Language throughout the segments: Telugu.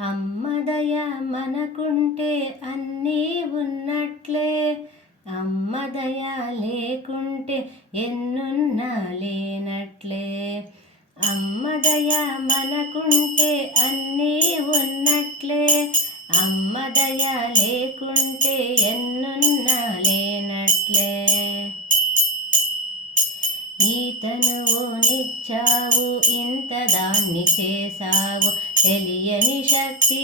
అమ్మదయ మనకుంటే అన్నీ ఉన్నట్లే, అమ్మదయ లేకుంటే ఎన్నున్నా లేనట్లే. అమ్మదయ మనకుంటే అన్నీ ఉన్నట్లే, అమ్మదయ లేకుంటే ఎన్నున్నా లేనట్లే. ఈతనువు నిచ్చావు, ఇంత దాన్ని చేశావు, తెలియని శక్తి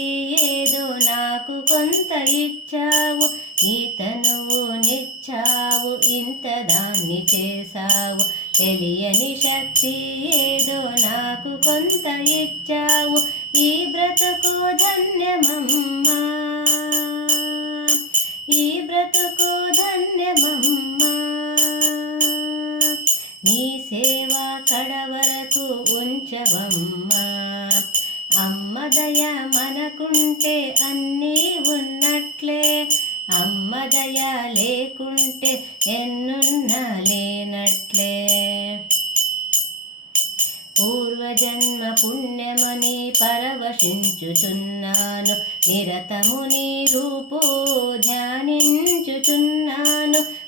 ఏదో నాకు కొంత ఇచ్చావు. ఈతనువు నిచ్చావు, ఇంత దాన్ని చేశావు, తెలియని శక్తి ఏదో నాకు కొంత ఇచ్చావు. ఈ బ్రతుకు ధన్యమమ్మా, ఈ బ్రతుకు ధన్యమమ్మా. నీ సేవ కడవరకు ఉంచవమ్మా. అమ్మదయ మనకుంటే అన్నీ ఉన్నట్లే, అమ్మదయ లేకుంటే ఎన్నున్నా లేనట్లే. పూర్వజన్మ పుణ్యమని పరవశించుచున్నాను, నిరతము నీ రూపు ధ్యానించుచున్నాను.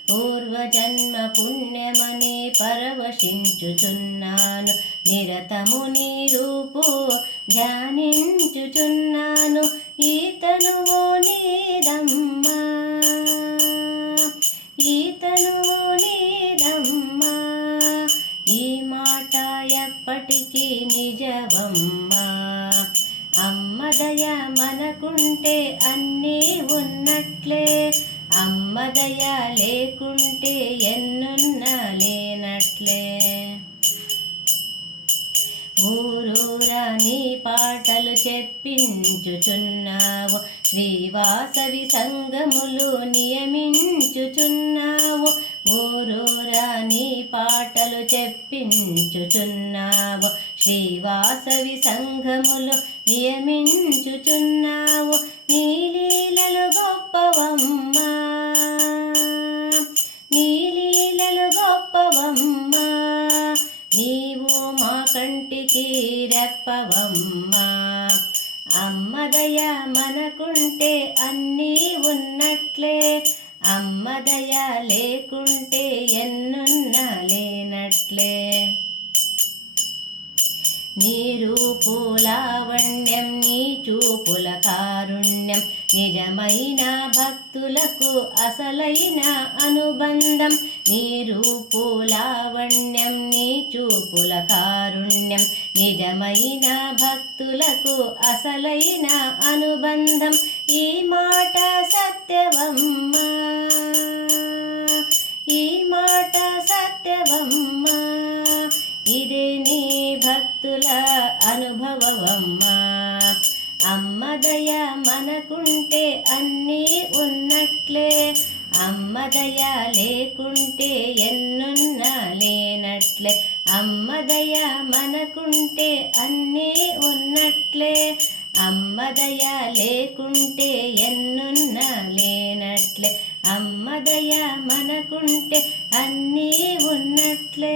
పూర్వజన్మ పుణ్యమని పరవశించుచున్నాను, నిరతము నీ రూపు ధ్యానించుచున్నాను. ఈతనువు నీదమ్మా, ఈతనువు నీదమ్మా. ఈ మాట ఎప్పటికీ నిజవమ్మా. అమ్మదయ మనకుంటే అన్నీ ఉన్నట్లే, అమ్మదయ లేకుంటే ఎన్నున్నా లేనట్లే. ఊరూరా నీ పాటలు చెప్పించుచున్నావు, శ్రీవాసవి సంగములు నియమించుచున్నావు. ఊరూరా నీ పాటలు చెప్పించుచున్నావు, శ్రీవాసవి సంఘములు నియమించుచున్నావు. నీ లీలలు గొప్పవమ్మా, నీ లీలలు గొప్పవమ్మా. నీవు మా కంటికి రెప్పవమ్మా. అమ్మదయ మనకుంటే అన్నీ ఉన్నట్లే, అమ్మదయ లేకుంటే ఎన్నున్నా లేనట్లే. నీ రూపు లావణ్యం, నీ చూపుల కారుణ్యం, నిజమైన భక్తులకు అసలైన అనుబంధం. నీ రూపు లావణ్యం, నీ చూపుల కారుణ్యం, నిజమైన భక్తులకు అసలైన అనుబంధం. ఈ మాట సత్యవమ్మా, ఈ మాట సత్యవమ్మా. ఇదే నీ భక్తుల అనుభవమమ్మా. అమ్మదయ మనకుంటే అన్నీ ఉన్నట్లే, అమ్మదయ లేకుంటే ఎన్నున్నా లేనట్లే. అమ్మదయ మనకుంటే అన్నీ ఉన్నట్లే, అమ్మదయ లేకుంటే ఎన్నున్నా లేనట్లే. అమ్మదయ మనకుంటే అన్నీ ఉన్నట్లే.